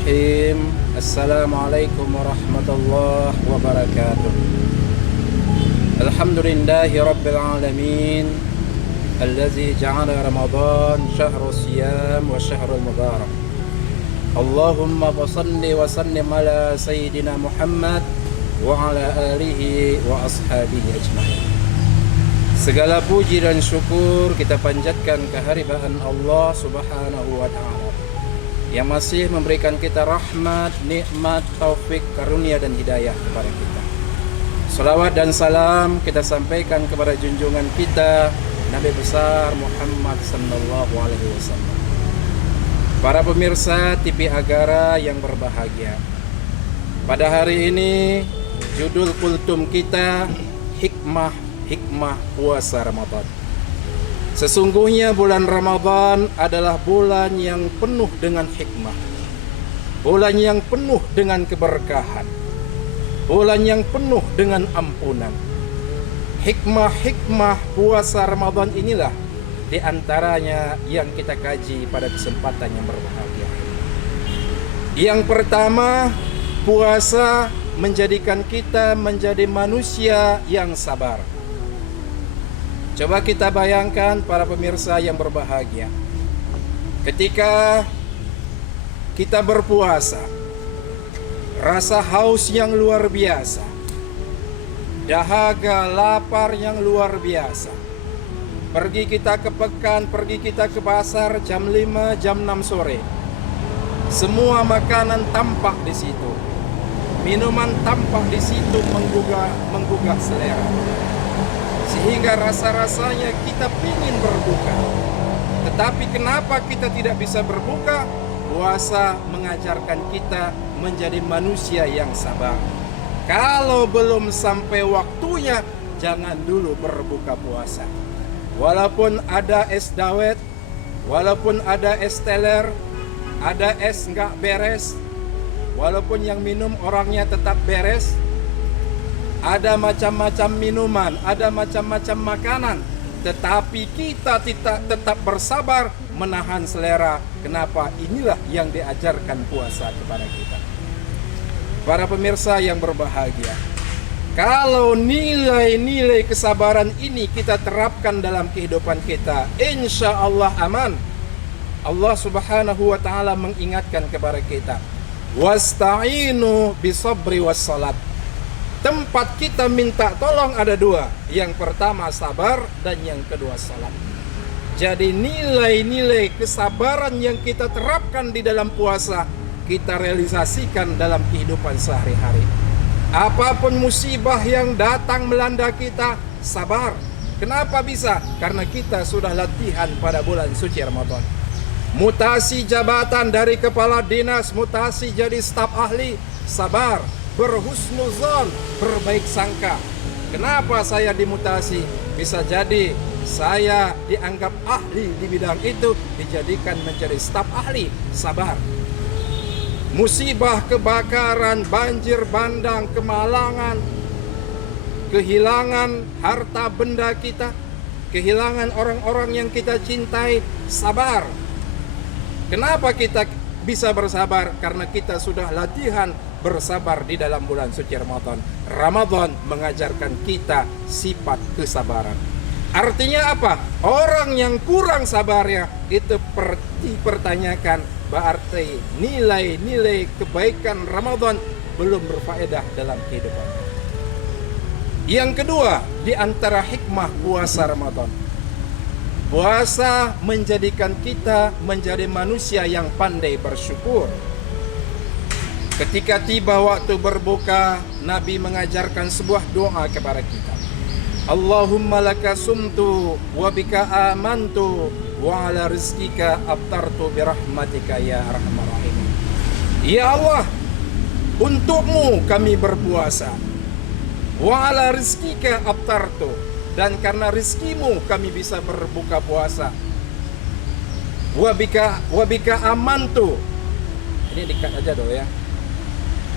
Bismillahirrahmanirrahim. Assalamualaikum warahmatullahi wabarakatuh. Alhamdulillahi rabbil alamin, allazi ja'ala Ramadan syahrul siyam wa syahrul mubarak. Allahumma salli wa sallim ala sayyidina Muhammad wa ala alihi wa ashabihi ajma'in. Segala puji dan syukur kita panjatkan kehadiran Allah Subhanahu wa ta'ala yang masih memberikan kita rahmat, nikmat, taufik, karunia dan hidayah kepada kita. Salawat dan salam kita sampaikan kepada junjungan kita Nabi besar Muhammad sallallahu alaihi wasallam. Para pemirsa TV Agara yang berbahagia, pada hari ini judul kultum kita hikmah puasa Ramadan. Sesungguhnya bulan Ramadan adalah bulan yang penuh dengan hikmah, bulan yang penuh dengan keberkahan, bulan yang penuh dengan ampunan. Hikmah puasa Ramadan inilah diantaranya yang kita kaji pada kesempatan yang berbahagia. Yang pertama, puasa menjadikan kita menjadi manusia yang sabar. Coba kita bayangkan para pemirsa yang berbahagia, ketika kita berpuasa, rasa haus yang luar biasa, dahaga, lapar yang luar biasa. Pergi kita ke pekan, pergi kita ke pasar jam 5, jam 6 sore. Semua makanan tampak di situ. Minuman tampak di situ menggugah selera. Sehingga rasa-rasanya kita ingin berbuka. Tetapi kenapa kita tidak bisa berbuka? Puasa mengajarkan kita menjadi manusia yang sabar. Kalau belum sampai waktunya, jangan dulu berbuka puasa. Walaupun ada es dawet, walaupun ada es teler, ada es nggak beres, walaupun yang minum orangnya tetap beres, ada macam-macam minuman, ada macam-macam makanan, tetapi kita tetap bersabar menahan selera. Kenapa? Inilah yang diajarkan puasa kepada kita. Para pemirsa yang berbahagia, kalau nilai-nilai kesabaran ini kita terapkan dalam kehidupan kita, insya Allah aman. Allah Subhanahu wa ta'ala mengingatkan kepada kita, wasta'inu bisabri wassalat. Tempat kita minta tolong ada dua. Yang pertama sabar dan yang kedua salat. Jadi nilai-nilai kesabaran yang kita terapkan di dalam puasa, kita realisasikan dalam kehidupan sehari-hari. Apapun musibah yang datang melanda kita, sabar. Kenapa bisa? Karena kita sudah latihan pada bulan suci Ramadan. Mutasi jabatan dari kepala dinas, mutasi jadi staf ahli, sabar. Berhusnuzon, berbaik sangka. Kenapa saya dimutasi? Bisa jadi saya dianggap ahli di bidang itu, dijadikan menjadi staf ahli, sabar. Musibah, kebakaran, banjir bandang, kemalangan, kehilangan harta benda kita, kehilangan orang-orang yang kita cintai, sabar. Kenapa kita bisa bersabar? Karena kita sudah latihan bersabar di dalam bulan suci Ramadan. Ramadan mengajarkan kita sifat kesabaran. Artinya apa? Orang yang kurang sabarnya itu dipertanyakan, berarti nilai-nilai kebaikan Ramadan belum berfaedah dalam kehidupan. Yang kedua, di antara hikmah puasa Ramadan, puasa menjadikan kita menjadi manusia yang pandai bersyukur. Ketika tiba waktu berbuka, Nabi mengajarkan sebuah doa kepada kita. Allahumma laka sumtu wa bika amantu wa ala rizkika aftartu birahmatika ya arhamar rahimin. Ya Allah, untukmu kami berpuasa. Wa ala rizkika aftartu, dan karena rizkimu kami bisa berbuka puasa. Wa bika amantu. Ini dekat aja doa ya.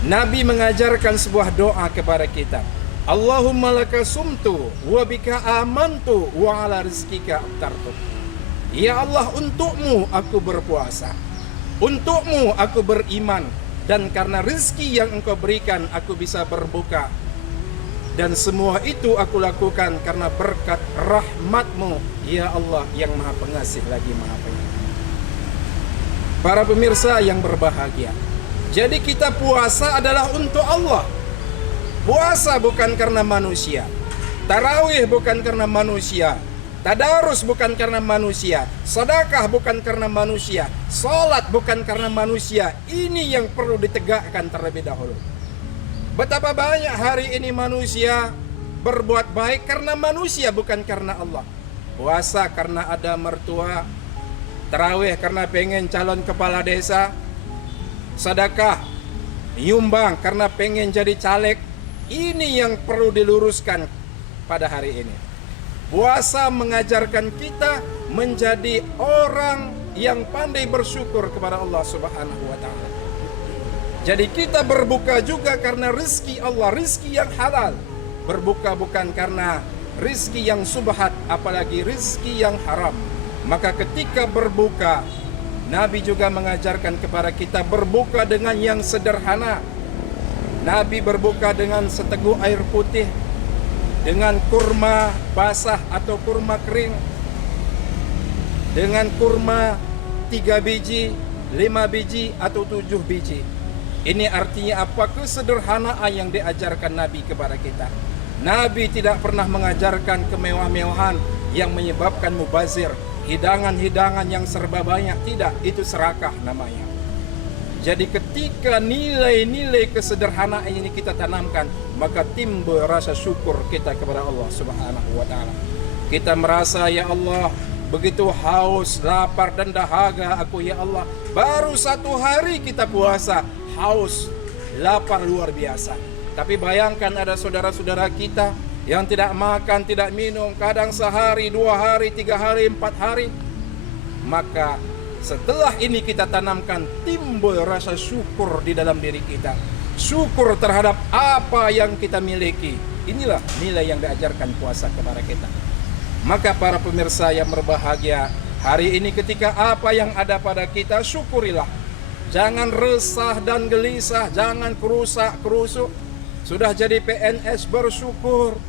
Nabi mengajarkan sebuah doa kepada kita. Allahumma laka sumtu wa bika amantu wa ala rizkika aftartu. Ya Allah, untukmu aku berpuasa. Untukmu aku beriman, dan karena rezeki yang engkau berikan aku bisa berbuka. Dan semua itu aku lakukan karena berkat rahmatmu, ya Allah yang maha pengasih lagi maha penyayang. Para pemirsa yang berbahagia, jadi kita puasa adalah untuk Allah. Puasa bukan karena manusia, tarawih bukan karena manusia, tadarus bukan karena manusia, sedekah bukan karena manusia, salat bukan karena manusia. Ini yang perlu ditegakkan terlebih dahulu. Betapa banyak hari ini manusia berbuat baik karena manusia, bukan karena Allah. Puasa karena ada mertua, tarawih karena pengen calon kepala desa, sedekah, nyumbang karena pengen jadi caleg. Ini yang perlu diluruskan pada hari ini. Puasa mengajarkan kita menjadi orang yang pandai bersyukur kepada Allah Subhanahu wa taala. Jadi kita berbuka juga karena rezeki Allah, rezeki yang halal. Berbuka bukan karena rezeki yang subhat, apalagi rezeki yang haram. Maka ketika berbuka, Nabi juga mengajarkan kepada kita berbuka dengan yang sederhana. Nabi berbuka dengan seteguk air putih, dengan kurma basah atau kurma kering, dengan kurma 3 biji, 5 biji atau 7 biji. Ini artinya apa? Kesederhanaan yang diajarkan Nabi kepada kita. Nabi tidak pernah mengajarkan kemewah-mewahan yang menyebabkan mubazir, hidangan-hidangan yang serba banyak. Tidak, itu serakah namanya. Jadi ketika nilai-nilai kesederhanaan ini kita tanamkan, maka timbul rasa syukur kita kepada Allah Subhanahu wa taala. Kita merasa, ya Allah, begitu haus, lapar dan dahaga aku, ya Allah. Baru 1 hari kita puasa, haus, lapar luar biasa. Tapi bayangkan ada saudara-saudara kita yang tidak makan, tidak minum, kadang sehari, 2 hari, 3 hari, 4 hari. Maka setelah ini kita tanamkan, timbul rasa syukur di dalam diri kita. Syukur terhadap apa yang kita miliki. Inilah nilai yang diajarkan puasa kepada kita. Maka para pemirsa yang berbahagia, hari ini ketika apa yang ada pada kita, syukurilah. Jangan resah dan gelisah, jangan kerusak-kerusuk. Sudah jadi PNS, bersyukur.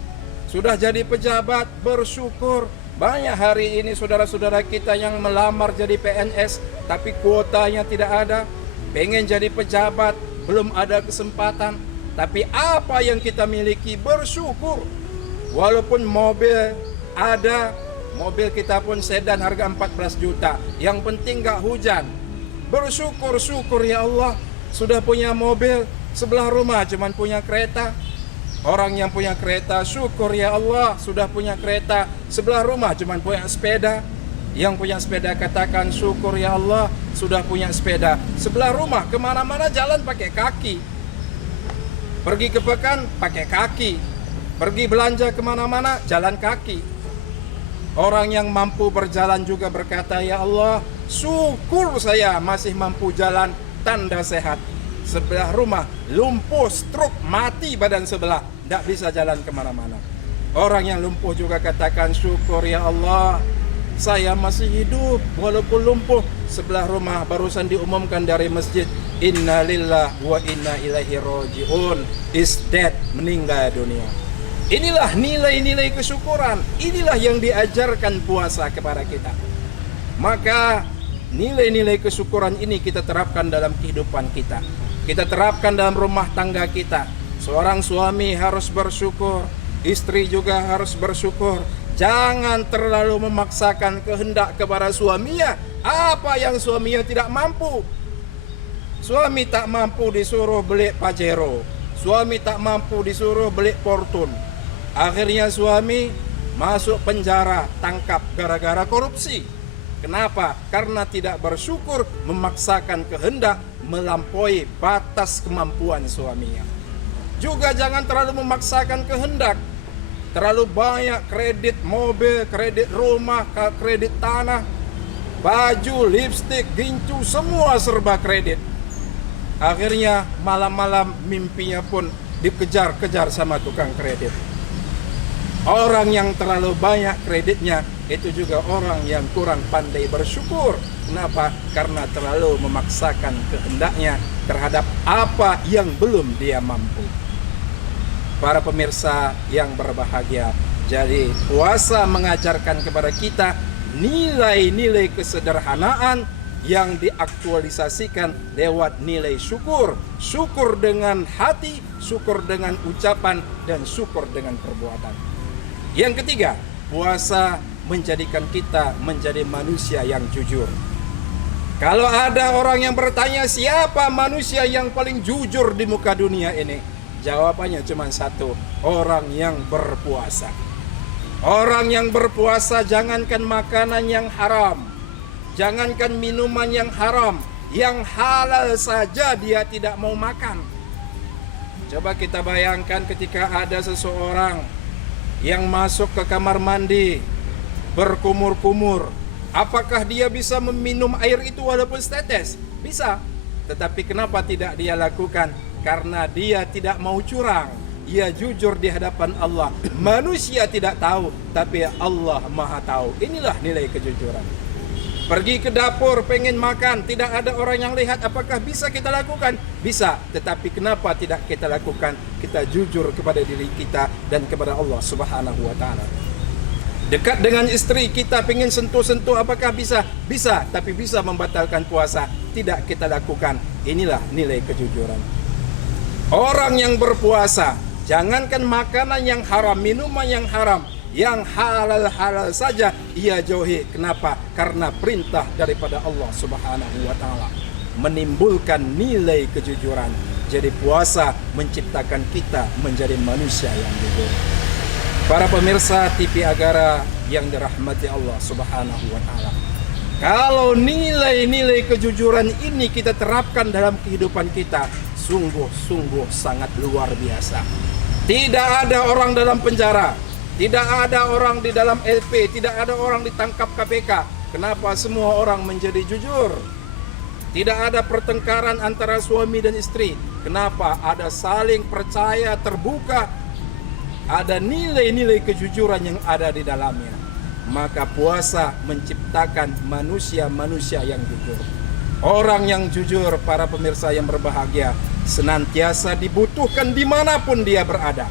Sudah jadi pejabat, bersyukur. Banyak hari ini saudara-saudara kita yang melamar jadi PNS, tapi kuotanya tidak ada. Pengen jadi pejabat, belum ada kesempatan. Tapi apa yang kita miliki, bersyukur. Walaupun mobil ada, mobil kita pun sedan harga 14 juta. Yang penting gak hujan. Bersyukur, syukur ya Allah. Sudah punya mobil, sebelah rumah cuman punya kereta. Orang yang punya kereta, syukur ya Allah. Sudah punya kereta, sebelah rumah cuman punya sepeda. Yang punya sepeda katakan syukur ya Allah. Sudah punya sepeda, sebelah rumah kemana-mana jalan pakai kaki. Pergi ke pekan pakai kaki. Pergi belanja kemana-mana jalan kaki. Orang yang mampu berjalan juga berkata, ya Allah, syukur saya masih mampu jalan, tanda sehat. Sebelah rumah lumpuh, stroke, mati badan sebelah, tidak bisa jalan kemana-mana. Orang yang lumpuh juga katakan syukur ya Allah, saya masih hidup walaupun lumpuh. Sebelah rumah barusan diumumkan dari masjid, inna lillahi wa inna ilaihi raji'un, is dead, meninggal dunia. Inilah nilai-nilai kesyukuran. Inilah yang diajarkan puasa kepada kita. Maka nilai-nilai kesyukuran ini kita terapkan dalam kehidupan kita. Kita terapkan dalam rumah tangga kita. Seorang suami harus bersyukur, istri juga harus bersyukur. Jangan terlalu memaksakan kehendak kepada suaminya apa yang suaminya tidak mampu. Suami tak mampu disuruh beli Pajero, suami tak mampu disuruh beli Fortune. Akhirnya suami masuk penjara, tangkap gara-gara korupsi. Kenapa? Karena tidak bersyukur, memaksakan kehendak melampaui batas kemampuan suaminya. Juga jangan terlalu memaksakan kehendak. Terlalu banyak kredit mobil, kredit rumah, kredit tanah, baju, lipstik, gincu, semua serba kredit. Akhirnya malam-malam mimpinya pun dikejar-kejar sama tukang kredit. Orang yang terlalu banyak kreditnya itu juga orang yang kurang pandai bersyukur. Kenapa? Karena terlalu memaksakan kehendaknya terhadap apa yang belum dia mampu. Para pemirsa yang berbahagia, jadi puasa mengajarkan kepada kita nilai-nilai kesederhanaan yang diaktualisasikan lewat nilai syukur. Syukur dengan hati, syukur dengan ucapan, dan syukur dengan perbuatan. Yang ketiga, puasa menjadikan kita menjadi manusia yang jujur. Kalau ada orang yang bertanya siapa manusia yang paling jujur di muka dunia ini, jawabannya cuma satu, orang yang berpuasa. Orang yang berpuasa jangankan makanan yang haram, jangankan minuman yang haram, yang halal saja dia tidak mau makan. Coba kita bayangkan ketika ada seseorang yang masuk ke kamar mandi berkumur-kumur, apakah dia bisa meminum air itu walaupun setetes? Bisa. Tetapi kenapa tidak dia lakukan? Karena dia tidak mau curang. Ia jujur di hadapan Allah. Manusia tidak tahu, tapi Allah Maha tahu. Inilah nilai kejujuran. Pergi ke dapur pengen makan, tidak ada orang yang lihat, apakah bisa kita lakukan? Bisa, tetapi kenapa tidak kita lakukan? Kita jujur kepada diri kita dan kepada Allah Subhanahu wa taala. Dekat dengan istri kita pengen sentuh-sentuh, apakah bisa? Bisa, tapi bisa membatalkan puasa. Tidak kita lakukan. Inilah nilai kejujuran. Orang yang berpuasa, jangankan makanan yang haram, minuman yang haram, yang halal-halal saja ia jauhi. Kenapa? Karena perintah daripada Allah Subhanahu wa taala menimbulkan nilai kejujuran. Jadi puasa menciptakan kita menjadi manusia yang jujur. Para pemirsa TV Agara yang dirahmati Allah Subhanahu wa taala, kalau nilai-nilai kejujuran ini kita terapkan dalam kehidupan kita, sungguh-sungguh sangat luar biasa. Tidak ada orang dalam penjara, tidak ada orang di dalam LP, tidak ada orang ditangkap KPK. Kenapa semua orang menjadi jujur? Tidak ada pertengkaran antara suami dan istri. Kenapa? Ada saling percaya, terbuka. Ada nilai-nilai kejujuran yang ada di dalamnya. Maka puasa menciptakan manusia-manusia yang jujur. Orang yang jujur, para pemirsa yang berbahagia, senantiasa dibutuhkan dimanapun dia berada.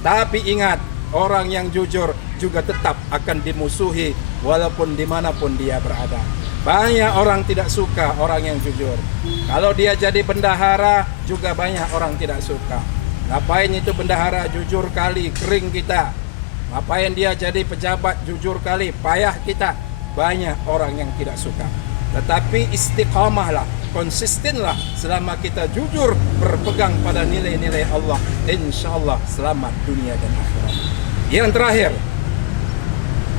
Tapi ingat, orang yang jujur juga tetap akan dimusuhi walaupun dimanapun dia berada. Banyak orang tidak suka orang yang jujur. Kalau dia jadi bendahara juga banyak orang tidak suka. Ngapain itu bendahara jujur kali, kering kita. Ngapain dia jadi pejabat jujur kali, payah kita. Banyak orang yang tidak suka. Tetapi istiqamahlah, konsistenlah selama kita jujur berpegang pada nilai-nilai Allah. Insya Allah selamat dunia dan akhirat. Yang terakhir,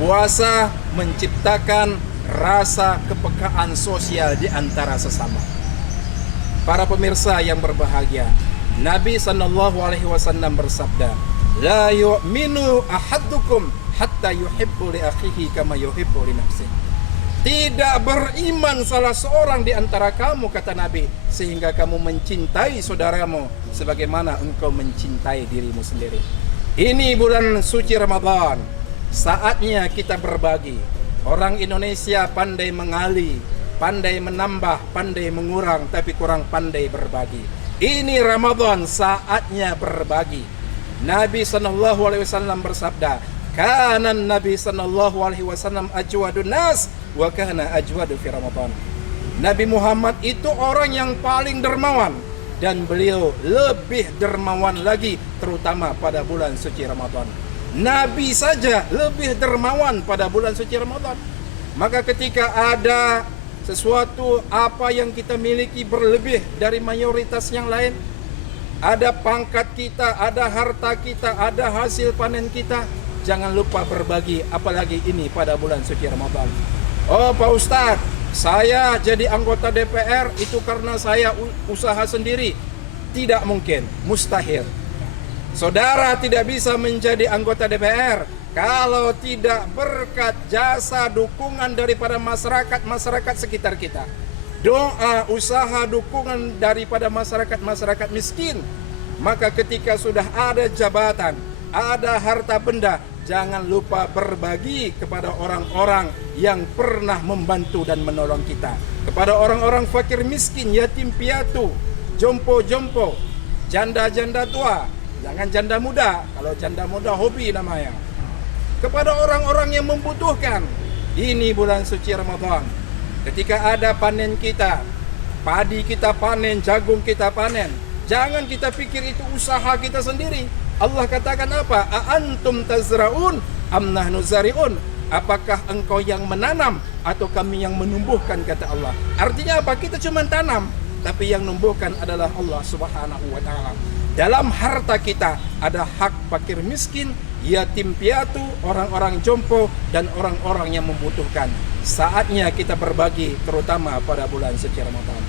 puasa menciptakan rasa kepekaan sosial di antara sesama. Para pemirsa yang berbahagia, Nabi SAW bersabda, la yu'minu ahadukum hatta yuhibbu li akhihi kama yuhibbu li nafsihi. Tidak beriman salah seorang di antara kamu, kata Nabi, sehingga kamu mencintai saudaramu sebagaimana engkau mencintai dirimu sendiri. Ini bulan suci Ramadan, saatnya kita berbagi. Orang Indonesia pandai mengali, pandai menambah, pandai mengurang, tapi kurang pandai berbagi. Ini Ramadan, saatnya berbagi. Nabi SAW bersabda, kanan Nabi SAW ajwadun nas wa kana ajwadu fi Ramadan. Nabi Muhammad itu orang yang paling dermawan, dan beliau lebih dermawan lagi terutama pada bulan suci Ramadan. Nabi saja lebih dermawan pada bulan suci Ramadan. Maka ketika ada sesuatu apa yang kita miliki berlebih dari mayoritas yang lain, ada pangkat kita, ada harta kita, ada hasil panen kita, jangan lupa berbagi, apalagi ini pada bulan suci Ramadan. Oh Pak Ustadz, saya jadi anggota DPR itu karena saya usaha sendiri. Tidak mungkin, mustahil. Saudara tidak bisa menjadi anggota DPR kalau tidak berkat jasa dukungan daripada masyarakat sekitar kita. Doa, usaha, dukungan daripada masyarakat miskin. Maka ketika sudah ada jabatan, ada harta benda, jangan lupa berbagi kepada orang-orang yang pernah membantu dan menolong kita. Kepada orang-orang fakir miskin, yatim piatu, jompo-jompo, janda-janda tua. Jangan janda muda, kalau janda muda hobi namanya. Kepada orang-orang yang membutuhkan. Ini bulan suci Ramadan. Ketika ada panen kita, padi kita panen, jagung kita panen, jangan kita pikir itu usaha kita sendiri. Allah katakan apa? Aantum tazraun am nahnu zariun? Apakah engkau yang menanam atau kami yang menumbuhkan, kata Allah. Artinya apa? Kita cuma tanam, tapi yang menumbuhkan adalah Allah Subhanahu wa taala. Dalam harta kita ada hak fakir miskin, yatim piatu, orang-orang jompo, dan orang-orang yang membutuhkan. Saatnya kita berbagi, terutama pada bulan suci Ramadan.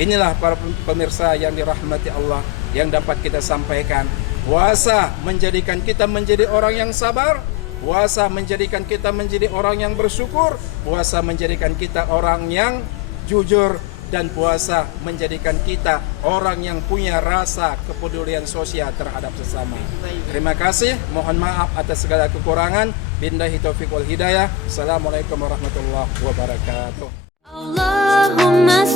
Inilah para pemirsa yang dirahmati Allah yang dapat kita sampaikan. Puasa menjadikan kita menjadi orang yang sabar, puasa menjadikan kita menjadi orang yang bersyukur, puasa menjadikan kita orang yang jujur, dan puasa menjadikan kita orang yang punya rasa kepedulian sosial terhadap sesama. Terima kasih, mohon maaf atas segala kekurangan. Billahi taufiq wal hidayah. Assalamualaikum warahmatullahi wabarakatuh. Allahumma